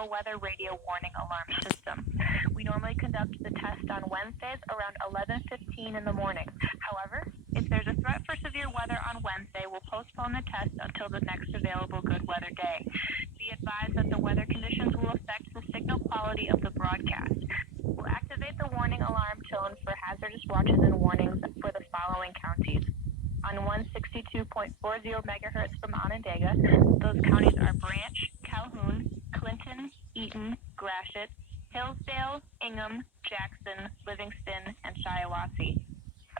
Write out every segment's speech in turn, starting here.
NOAA Weather Radio warning alarm system. We normally conduct the test on Wednesdays around 11:15 in the morning. However, if there's a threat for severe weather on Wednesday, we'll postpone the test until the next available good weather day. Be advised that the weather conditions will affect the signal quality of the broadcast. We'll activate the warning alarm tone for hazardous watches and warnings for the following counties. On 162.40 megahertz from Onondaga, those counties are Branch, Calhoun, Clinton, Eaton, Gratiot, Hillsdale, Ingham, Jackson, Livingston, and Shiawassee.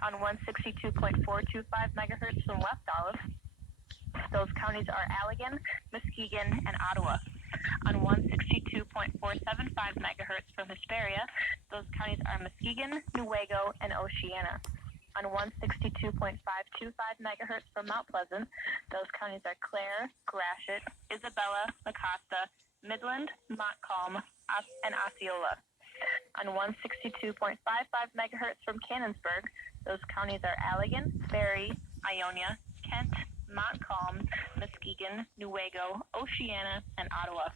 On 162.425 megahertz from West Olive, those counties are Allegan, Muskegon, and Ottawa. On 162.475 megahertz from Hesperia, those counties are Muskegon, Newaygo, and Oceana. On 162.525 megahertz from Mount Pleasant, those counties are Clare, Gratiot, Isabella, Mecosta, Midland, Montcalm, and Osceola. On 162.55 megahertz from Canonsburg, those counties are Allegan, Barry, Ionia, Kent, Montcalm, Muskegon, Newaygo, Oceana, and Ottawa.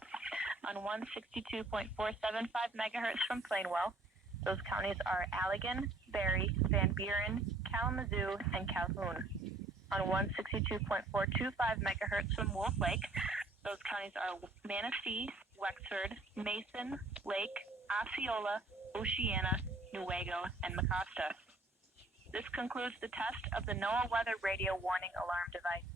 On 162.475 megahertz from Plainwell, those counties are Allegan, Barry, Van Buren, Kalamazoo, and Calhoun. On 162.425 megahertz from Wolf Lake, those counties are Manistee, Wexford, Mason, Lake, Osceola, Oceana, Newaygo, and Mecosta. This concludes the test of the NOAA Weather Radio warning alarm device.